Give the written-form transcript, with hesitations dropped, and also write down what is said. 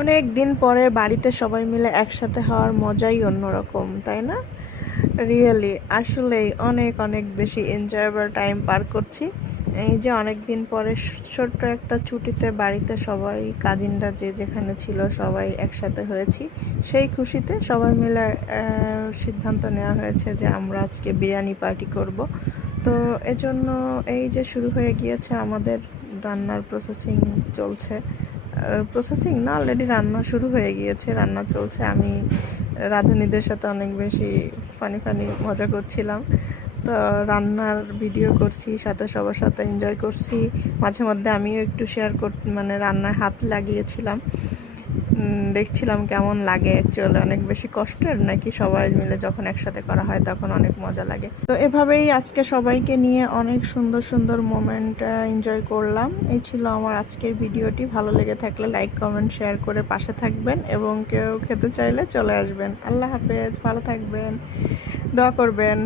অনেক দিন পরে বাড়িতে সবাই মিলে একসাথে হওয়ার মজাই অন্যরকম, তাই না? রিয়েলি আসলেই অনেক অনেক বেশি এনজয়েবল টাইম পার করছি। এই যে অনেক দিন পরে ছোট্ট একটা ছুটিতে বাড়িতে সবাই কাজিনরা যে যেখানে ছিল সবাই একসাথে হয়েছি। সেই খুশিতে সবাই মিলে সিদ্ধান্ত নেওয়া হয়েছে যে আমরা আজকে বিরিয়ানি পার্টি করব। তো এজন্য এই যে শুরু হয়ে গিয়েছে আমাদের রান্নার প্রসেসিং না, অলরেডি রান্না শুরু হয়ে গিয়েছে, রান্না চলছে। আমি রাঁধুনিদের সাথে অনেক বেশি ফানি মজা করছিলাম। তো রান্নার ভিডিও করছি, সাথে সবার সাথে এনজয় করছি। মাঝে মধ্যে আমিও একটু মানে রান্নায় হাত লাগিয়েছিলাম, দেখছিলাম কেমন লাগে। অ্যাকচুয়ালি অনেক বেশি কষ্টের নাকি সবাই মিলে যখন একসাথে করা হয় তখন অনেক মজা লাগে। তো এভাবেই আজকে সবাইকে নিয়ে অনেক সুন্দর সুন্দর মোমেন্ট এনজয় করলাম। এই ছিল আমার আজকের ভিডিওটি। ভালো লেগে থাকলে লাইক কমেন্ট শেয়ার করে পাশে থাকবেন এবং কেউ খেতে চাইলে চলে আসবেন। আল্লাহ হাফেজ, ভালো থাকবেন, দোয়া করবেন।